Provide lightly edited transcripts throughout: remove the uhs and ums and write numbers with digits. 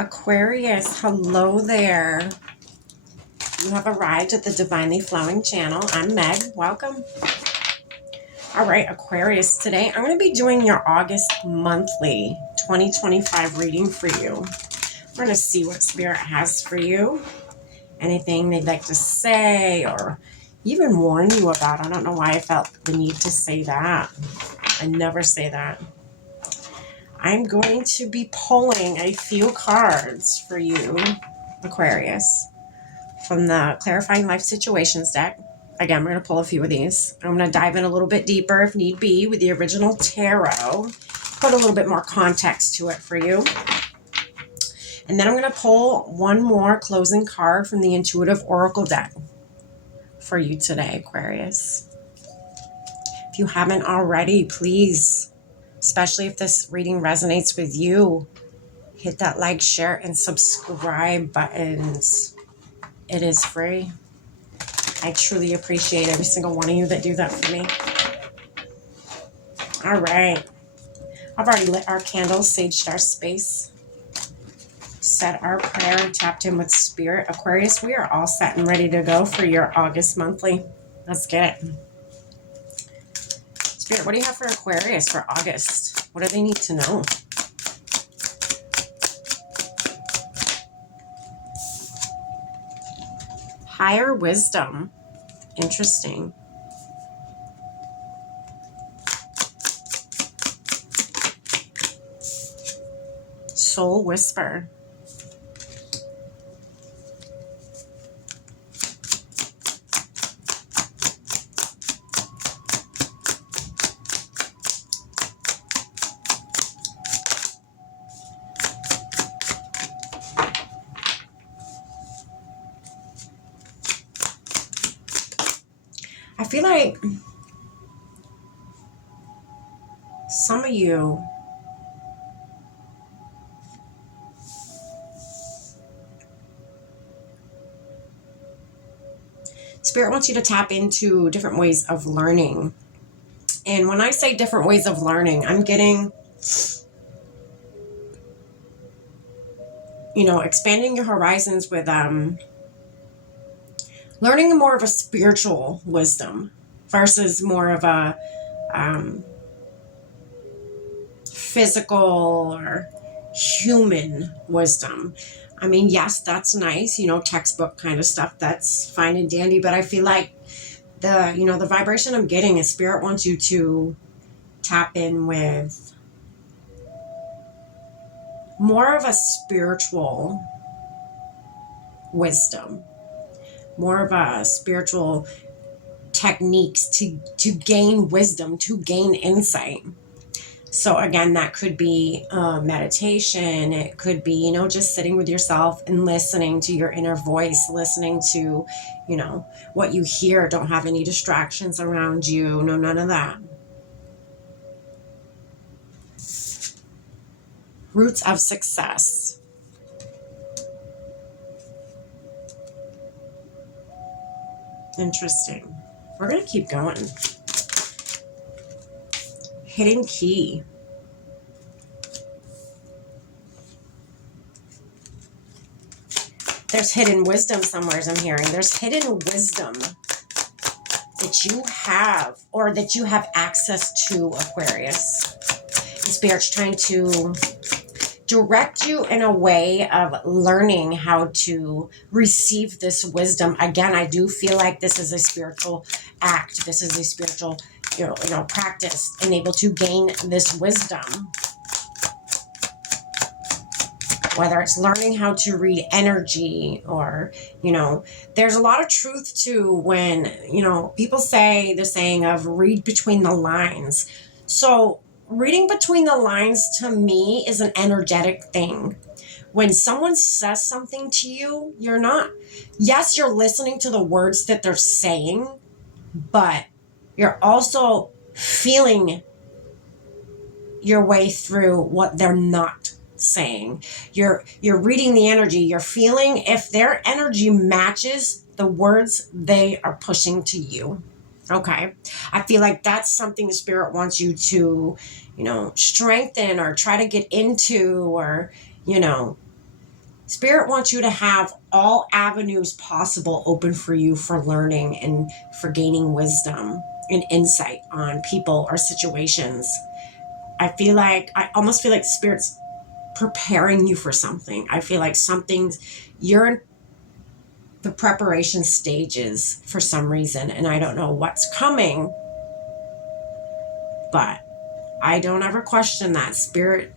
Aquarius, hello there. You have arrived at the Divinely Flowing channel. I'm Meg. Welcome. All right, Aquarius, today I'm going to be doing your August monthly 2025 reading for you. We're going to see what Spirit has for you. Anything they'd like to say or even warn you about. I don't know why I felt the need to say that. I never say that. I'm going to be pulling a few cards for you, Aquarius, from the Clarifying Life Situations deck. Again, we're going to pull a few of these. I'm going to dive in a little bit deeper if need be with the original tarot. Put a little bit more context to it for you. And then I'm going to pull one more closing card from the Intuitive Oracle deck for you today, Aquarius. If you haven't already, please, especially if this reading resonates with you, hit that like, share, and subscribe buttons. It is free. I truly appreciate every single one of you that do that for me. All right. I've already lit our candles, saged our space, said our prayer, and tapped in with Spirit. Aquarius, we are all set and ready to go for your August monthly. Let's get it. Spirit, what do you have for Aquarius for August? What do they need to know? Higher wisdom. Interesting. Soul whisper. I feel like some of you Spirit wants you to tap into different ways of learning. And when I say different ways of learning, I'm getting, expanding your horizons with learning more of a spiritual wisdom versus more of a physical or human wisdom. I mean, yes, that's nice, textbook kind of stuff. That's fine and dandy. But I feel like the vibration I'm getting is Spirit wants you to tap in with more of a spiritual wisdom, more of a spiritual techniques to gain wisdom, to gain insight. So again, that could be meditation. It could be, just sitting with yourself and listening to your inner voice, listening to, what you hear. Don't have any distractions around you. No, none of that. Roots of success. Interesting. We're going to keep going. Hidden key. There's hidden wisdom somewhere, I'm hearing. There's hidden wisdom that you have or that you have access to, Aquarius. The Spirit's trying to direct you in a way of learning how to receive this wisdom. Again, I do feel like this is a spiritual act. This is a spiritual, practice and able to gain this wisdom. Whether it's learning how to read energy or, there's a lot of truth to when, people say the saying of read between the lines. So reading between the lines to me is an energetic thing. When someone says something to you, yes, you're listening to the words that they're saying, but you're also feeling your way through what they're not saying. You're reading the energy. You're feeling if their energy matches the words they are pushing to you. Okay. I feel like that's something the Spirit wants you to, strengthen or try to get into or, Spirit wants you to have all avenues possible open for you for learning and for gaining wisdom and insight on people or situations. I almost feel like Spirit's preparing you for something. I feel like you're in the preparation stages for some reason, and I don't know what's coming, but I don't ever question that. Spirit,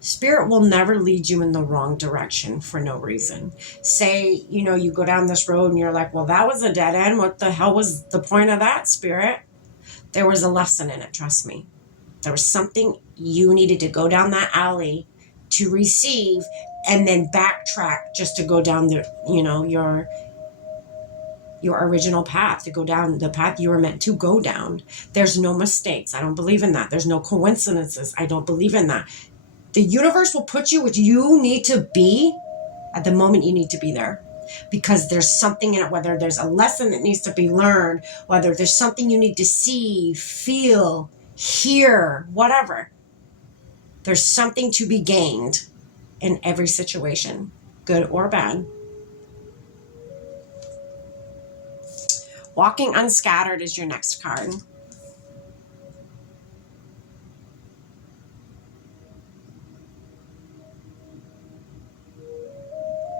Spirit will never lead you in the wrong direction for no reason. Say, you go down this road and you're like, well, that was a dead end. What the hell was the point of that, Spirit? There was a lesson in it, trust me. There was something you needed to go down that alley to receive and then backtrack just to go down your original path, to go down the path you were meant to go down. There's no mistakes. I don't believe in that. There's no coincidences. I don't believe in that. The universe will put you where you need to be at the moment you need to be there, because there's something in it, whether there's a lesson that needs to be learned, whether there's something you need to see, feel, hear, whatever. There's something to be gained in every situation, good or bad. Walking unscattered is your next card.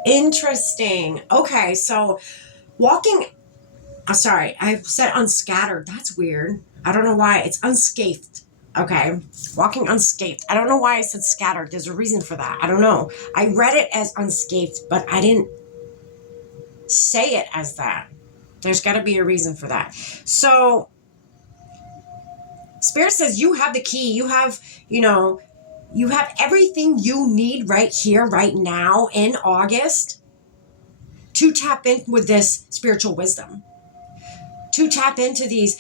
Interesting. Okay, so walking, sorry, I said unscattered. That's weird. I don't know why. It's unscathed. Okay, walking unscathed. I don't know why I said scattered. There's a reason for that. I don't know. I read it as unscathed, but I didn't say it as that. There's got to be a reason for that. So Spirit says you have the key. You have everything you need right here, right now in August to tap in with this spiritual wisdom, to tap into these,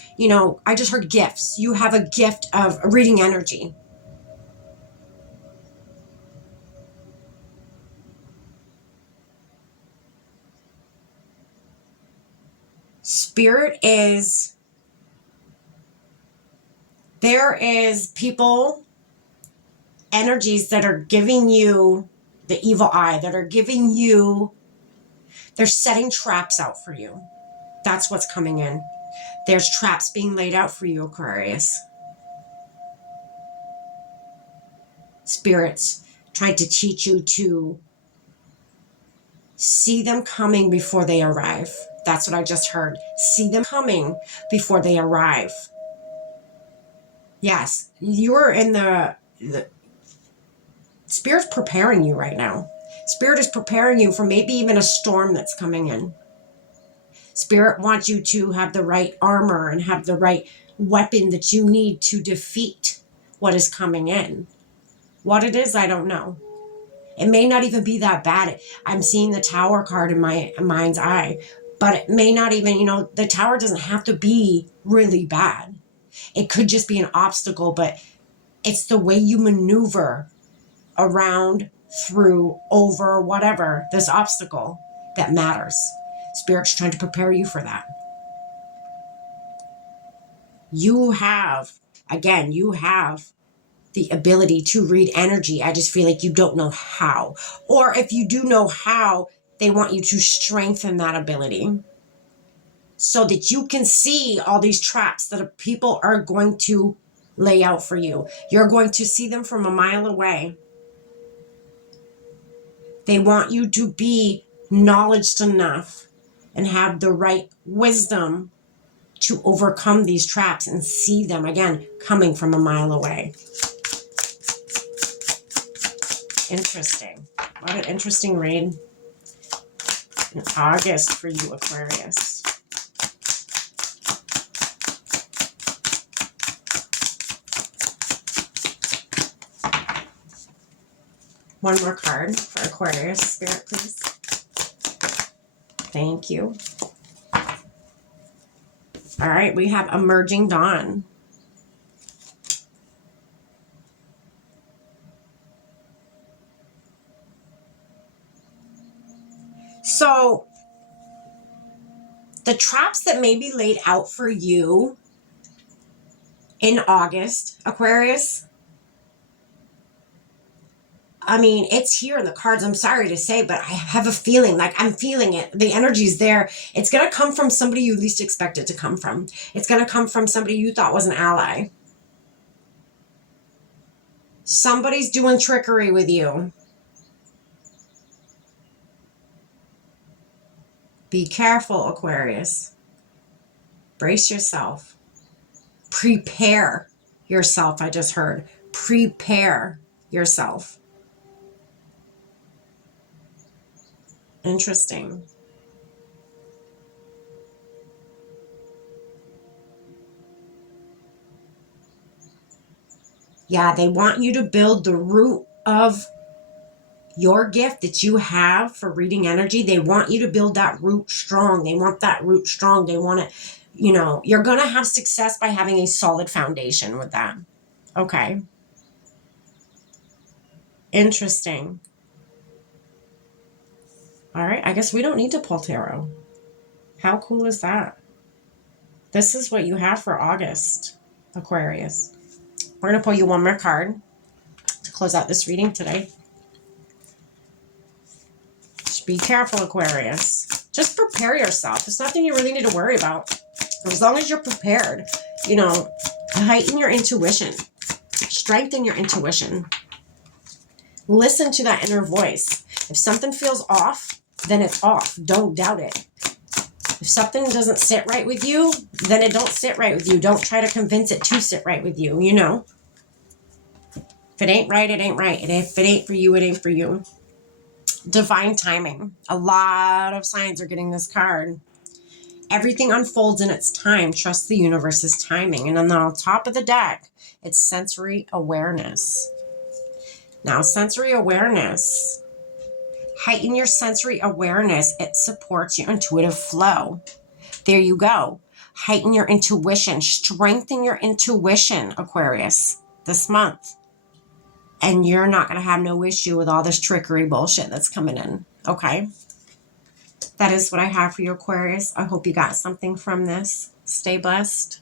I just heard gifts. You have a gift of reading energy. There is people, energies that are giving you the evil eye, they're setting traps out for you. That's what's coming in. There's traps being laid out for you, Aquarius. Spirits trying to teach you to see them coming before they arrive. That's what I just heard. See them coming before they arrive. Yes, you're in the Spirit's preparing you right now. Spirit is preparing you for maybe even a storm that's coming in. Spirit wants you to have the right armor and have the right weapon that you need to defeat what is coming in. What it is, I don't know. It may not even be that bad. I'm seeing the Tower card in my mind's eye, but it may not even, the Tower doesn't have to be really bad. It could just be an obstacle, but it's the way you maneuver around, through, over, whatever, this obstacle that matters. Spirit's trying to prepare you for that. You have the ability to read energy. I just feel like you don't know how. Or if you do know how, they want you to strengthen that ability so that you can see all these traps that people are going to lay out for you. You're going to see them from a mile away. They want you to be knowledgeable enough and have the right wisdom to overcome these traps and see them, again, coming from a mile away. Interesting. What an interesting read in August for you, Aquarius. One more card for Aquarius, Spirit, please. Thank you. All right, we have Emerging Dawn. So, the traps that may be laid out for you in August, Aquarius, I mean, it's here in the cards. I'm sorry to say, but I have a feeling, like I'm feeling it. The energy's there. It's going to come from somebody you least expect it to come from. It's going to come from somebody you thought was an ally. Somebody's doing trickery with you. Be careful, Aquarius. Brace yourself. Prepare yourself, I just heard. Prepare yourself. Interesting. Yeah, they want you to build the root of your gift that you have for reading energy. They want you to build that root strong. They want that root strong. They want to, you're going to have success by having a solid foundation with that. Okay. Interesting. All right. I guess we don't need to pull tarot. How cool is that? This is what you have for August, Aquarius. We're going to pull you one more card to close out this reading today. Just be careful, Aquarius. Just prepare yourself. There's nothing you really need to worry about. As long as you're prepared, heighten your intuition. Strengthen your intuition. Listen to that inner voice. If something feels off, then it's off. Don't doubt it. If something doesn't sit right with you, then it don't sit right with you. Don't try to convince it to sit right with you, If it ain't right, it ain't right. And if it ain't for you, it ain't for you. Divine timing. A lot of signs are getting this card. Everything unfolds in its time. Trust the universe's timing. And then on top of the deck, it's sensory awareness. Now, sensory awareness. Heighten your sensory awareness. It supports your intuitive flow. There you go. Heighten your intuition. Strengthen your intuition, Aquarius, this month. And you're not going to have no issue with all this trickery bullshit that's coming in. Okay? That is what I have for you, Aquarius. I hope you got something from this. Stay blessed.